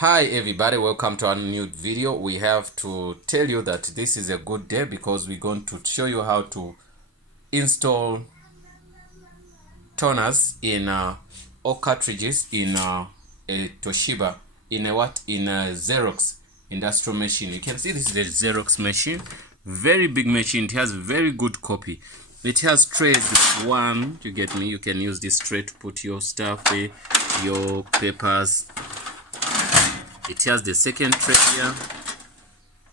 Hi everybody, welcome to our new video. We have to tell you that this is a good day because we're going to show you how to install toners in or cartridges in a Toshiba in a Xerox industrial machine. You can see this is a Xerox machine, very big machine. It has very good copy. It has trays. One, you get me, you can use this tray to put your stuff there, your papers. It has the second tray here.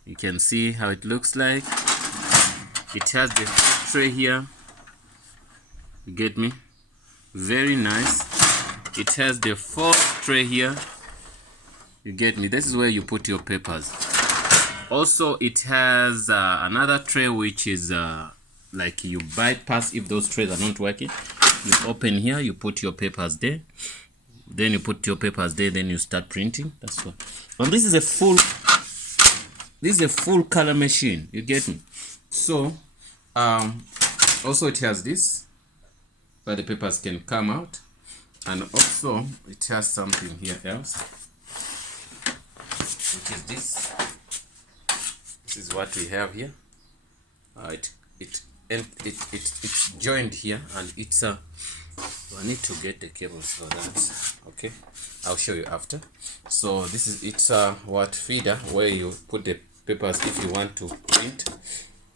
You can see how it looks like. It has the third tray here. You get me? Very nice. It has the fourth tray here. You get me? This is where you put your papers. Also, it has another tray which is like you bypass if those trays are not working. You open here, you put your papers there. Then you put your papers there, then you start printing. That's what. And this is a full color machine. You get me? So also it has this where the papers can come out, and also it has something here else, which is this. This is what we have here. It's joined here, and it's I need to get the cables for that. Okay, I'll show you after. So this is what feeder where you put the papers if you want to print,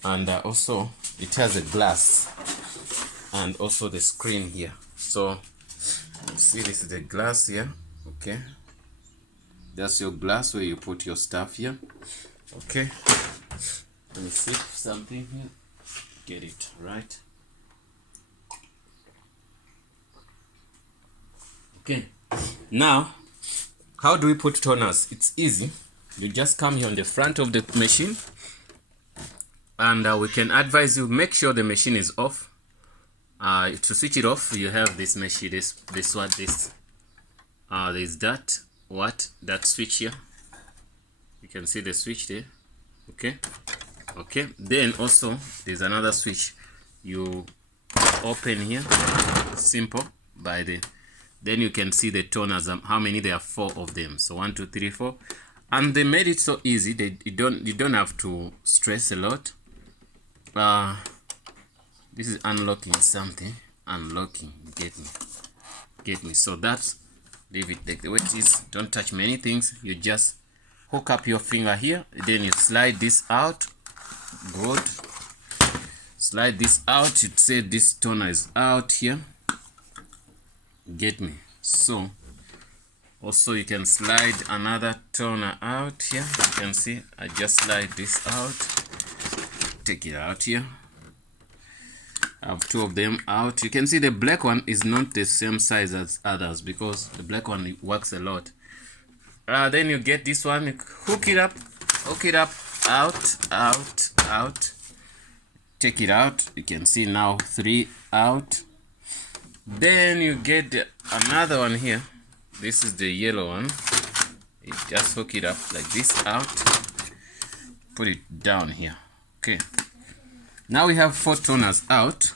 and also it has a glass and also the screen here. So see, this is the glass here. Okay, that's your glass where you put your stuff here. Okay, let me see something here. Get it right. Okay, now how do we put toners? It's easy. You just come here on the front of the machine, and we can advise you make sure the machine is off. To switch it off, you have this machine, there's that switch here. You can see the switch there. Okay, then also there's another switch you open here, simple, by the then you can see the toners, how many there are. 4 of them. So 1 2 3 4, and they made it so easy. You don't have to stress a lot. This is unlocking something. Unlocking, get me. So that's, leave it like the way it is. Don't touch many things. You just hook up your finger here, then you slide this out. Good. Slide this out. You'd say this toner is out here. Get me? So also you can slide another toner out here. You can see I just slide this out, take it out here. I have 2 of them out. You can see the black one is not the same size as others because the black one works a lot. Then you get this one, you hook it up, out, take it out. You can see now 3 out. Then you get another one here. This is the yellow one. You just hook it up like this out, put it down here. Okay, now we have 4 toners out.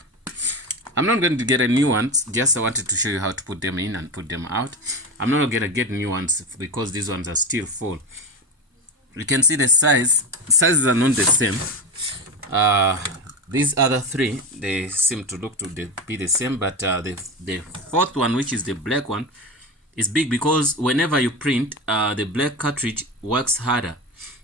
I'm not going to get a new ones, just I wanted to show you how to put them in and put them out. I'm not going to get new ones because these ones are still full. You can see the sizes are not the same. These other 3, they seem to look to be the same, but the 4th one, which is the black one, is big because whenever you print, the black cartridge works harder.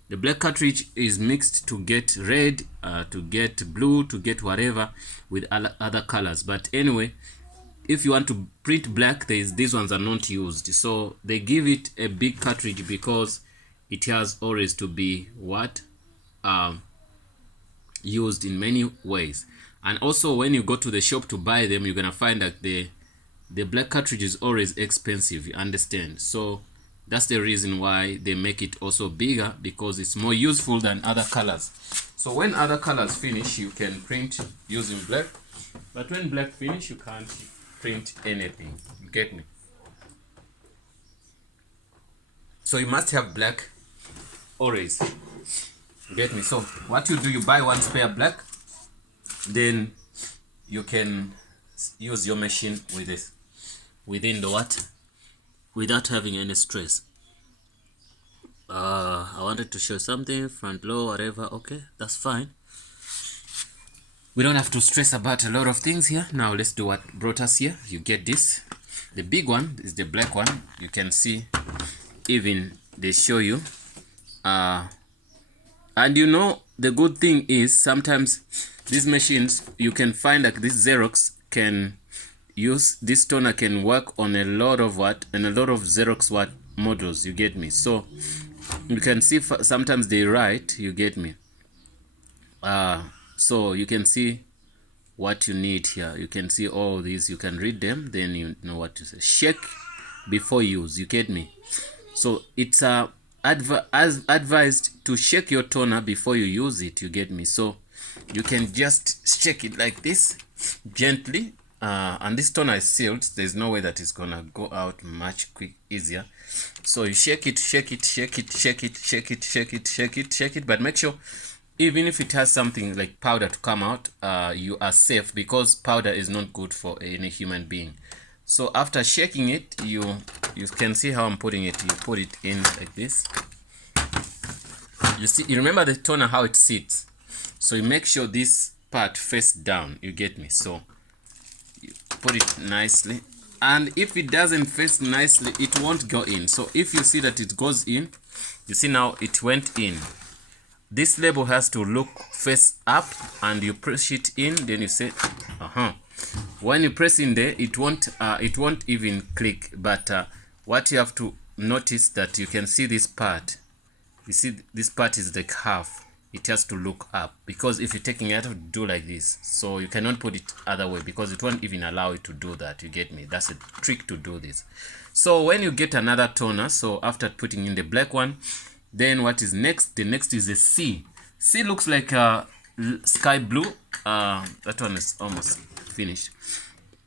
The black cartridge is mixed to get red, to get blue, to get whatever with other colors. But anyway, if you want to print black, these ones are not used. So they give it a big cartridge because it has always to be used in many ways. And also when you go to the shop to buy them, you're gonna find that the black cartridge is always expensive, you understand? So that's the reason why they make it also bigger, because it's more useful than other colors. So when other colors finish, you can print using black, but when black finish, you can't print anything. You get me? So you must have black always. Get me? So what you do, you buy 1 spare black, then you can use your machine with this within the without having any stress. I wanted to show something, front low, whatever. Okay, that's fine. We don't have to stress about a lot of things here. Now let's do what brought us here. You get this. The big one is the black one. You can see even they show you. And you know, the good thing is sometimes these machines, you can find like this Xerox can use, this toner can work on a lot of Xerox models, you get me? So you can see sometimes they write, you get me? So you can see what you need here. You can see all these, you can read them, then you know what to say. Shake before use, you get me? So it's as advised to shake your toner before you use it, you get me? So you can just shake it like this gently, and this toner is sealed. There's no way that it's gonna go out much easier. So you shake it, but make sure even if it has something like powder to come out, you are safe, because powder is not good for any human being. So after shaking it, you can see how I'm putting it. You put it in like this. You see, you remember the toner, how it sits. So you make sure this part face down, you get me? So you put it nicely, and if it doesn't face nicely, it won't go in. So if you see that it goes in, you see now it went in. This label has to look face up, and you press it in, then you say when you press in there, it won't even click. But what you have to notice, that you can see this part. You see this part is like half. It has to look up, because if you're taking it out, do like this. So you cannot put it other way, because it won't even allow you to do that, you get me? That's a trick to do this. So when you get another toner, so after putting in the black one, then what is next? The next is a C. C looks like a sky blue. That one is almost finished.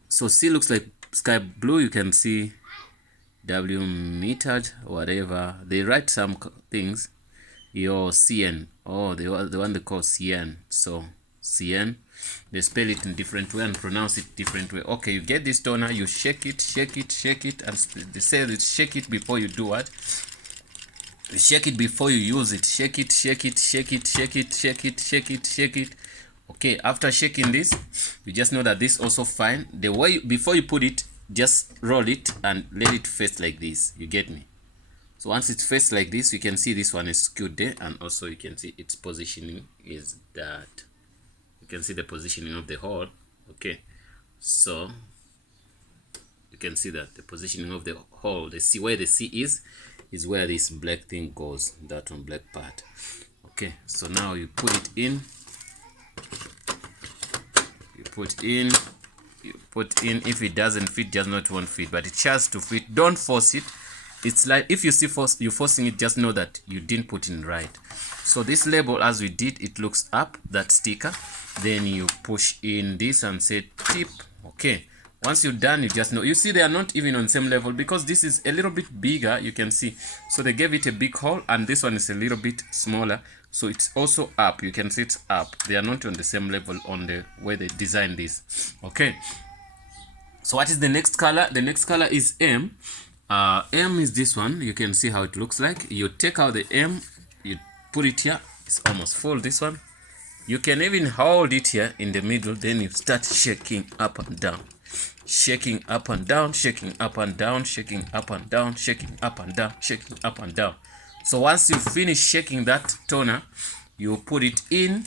So C looks like sky blue. You can see W metered, whatever. They write some things. Your CN. Oh, the one they call CN. So CN. They spell it in different way and pronounce it different way. Okay, you get this toner. You shake it, and they say that shake it before you do what? Shake it before you use it. Shake it. Okay, after shaking this, you just know that this also fine. The way before you put it, just roll it and let it face like this, you get me? So once it's faced like this, you can see this one is skewed there, and also you can see its positioning is that. You can see the positioning of the hole. Okay, so you can see that the positioning of the hole, the C, where the C is where this black thing goes, that one black part. Okay, so now you put it in, if it doesn't fit, does not want fit, but it has to fit. Don't force it. It's like if you see you forcing it, just know that you didn't put in right. So this label, as we did, it looks up, that sticker, then you push in this and say tip. Okay, once you're done, you just know. You see they are not even on the same level, because this is a little bit bigger, you can see. So they gave it a big hole, and this one is a little bit smaller, so it's also up. You can see it's up. They are not on the same level on the way they designed this. Okay, so what is the next color? The next color is M. M is this one. You can see how it looks like. You take out the M, you put it here. It's almost full, this one. You can even hold it here in the middle, then you start shaking up and down. Shaking up and down, shaking up and down, shaking up and down, shaking up and down, shaking up and down. So once you finish shaking that toner, you put it in,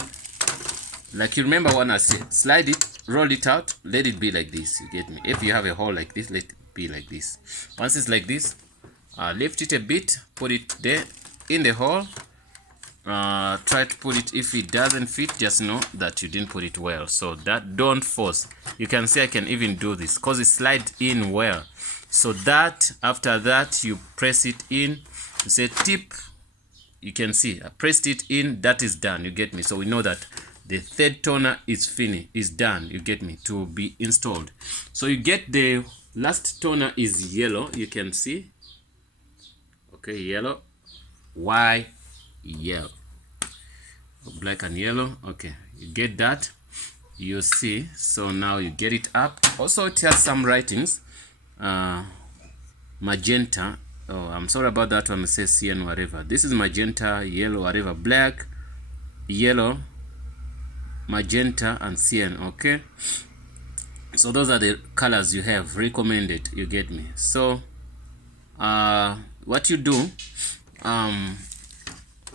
like you remember when I said, slide it, roll it out, let it be like this, you get me? If you have a hole like this, let it be like this. Once it's like this, lift it a bit, put it there in the hole. Try to put it. If it doesn't fit, just know that you didn't put it well. So that, don't force. You can see I can even do this because it slides in well. So that, after that, you press it in, you say tip. You can see I pressed it in, that is done, you get me? So we know that the third toner is finished, is done, you get me, to be installed. So you get the last toner is yellow, you can see. Okay, yellow, white, yellow, black and yellow. Okay, you get that, you see. So now you get it up. Also it has some writings, magenta, Oh, I'm sorry about that one. It says cyan whatever. This is magenta, yellow, whatever, black, yellow, magenta, and cyan. Okay, so those are the colors you have recommended. You get me? So what you do, no,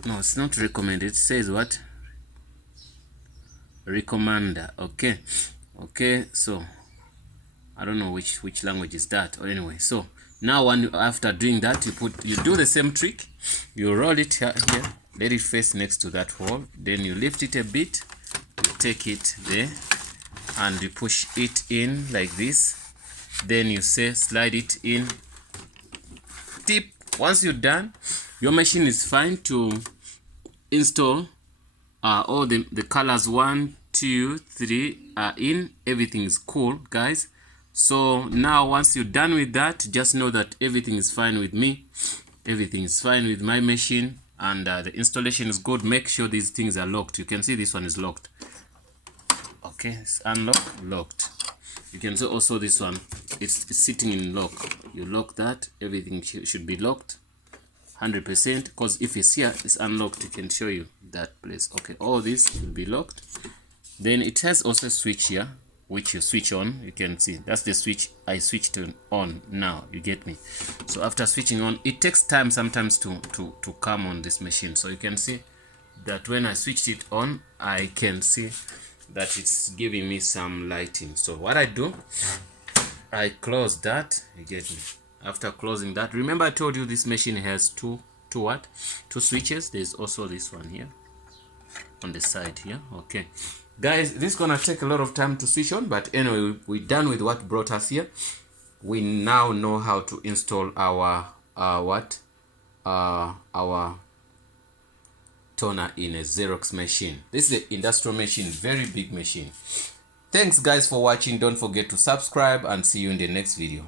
it's not recommended. It says what? Recommender. Okay, okay. So I don't know which language is that, or anyway. So now after doing that, you do the same trick. You roll it here, let it face next to that wall, then you lift it a bit, you take it there and you push it in like this, then you say slide it in. Tip: once you're done, your machine is fine to install. All the colors 1, 2, 3 are in. Everything is cool, guys. So now once you're done with that, just know that everything is fine with me, everything is fine with my machine, and the installation is good. Make sure these things are locked. You can see this one is locked. Okay, it's unlocked, locked. You can see also this one, it's sitting in lock. You lock that, everything should be locked 100%, because if it's here, it's unlocked. You can show you that place. Okay, all this will be locked. Then it has also a switch here, which you switch on. You can see that's the switch I switched on now. You get me? So after switching on, it takes time sometimes to come on this machine. So you can see that when I switched it on, I can see that it's giving me some lighting. So what I do, I close that. You get me? After closing that, remember I told you this machine has two switches. There's also this one here on the side here. Okay, guys, this is gonna take a lot of time to switch on, but anyway, we're done with what brought us here. We now know how to install our our toner in a Xerox machine. This is an industrial machine, very big machine. Thanks guys for watching. Don't forget to subscribe, and see you in the next video.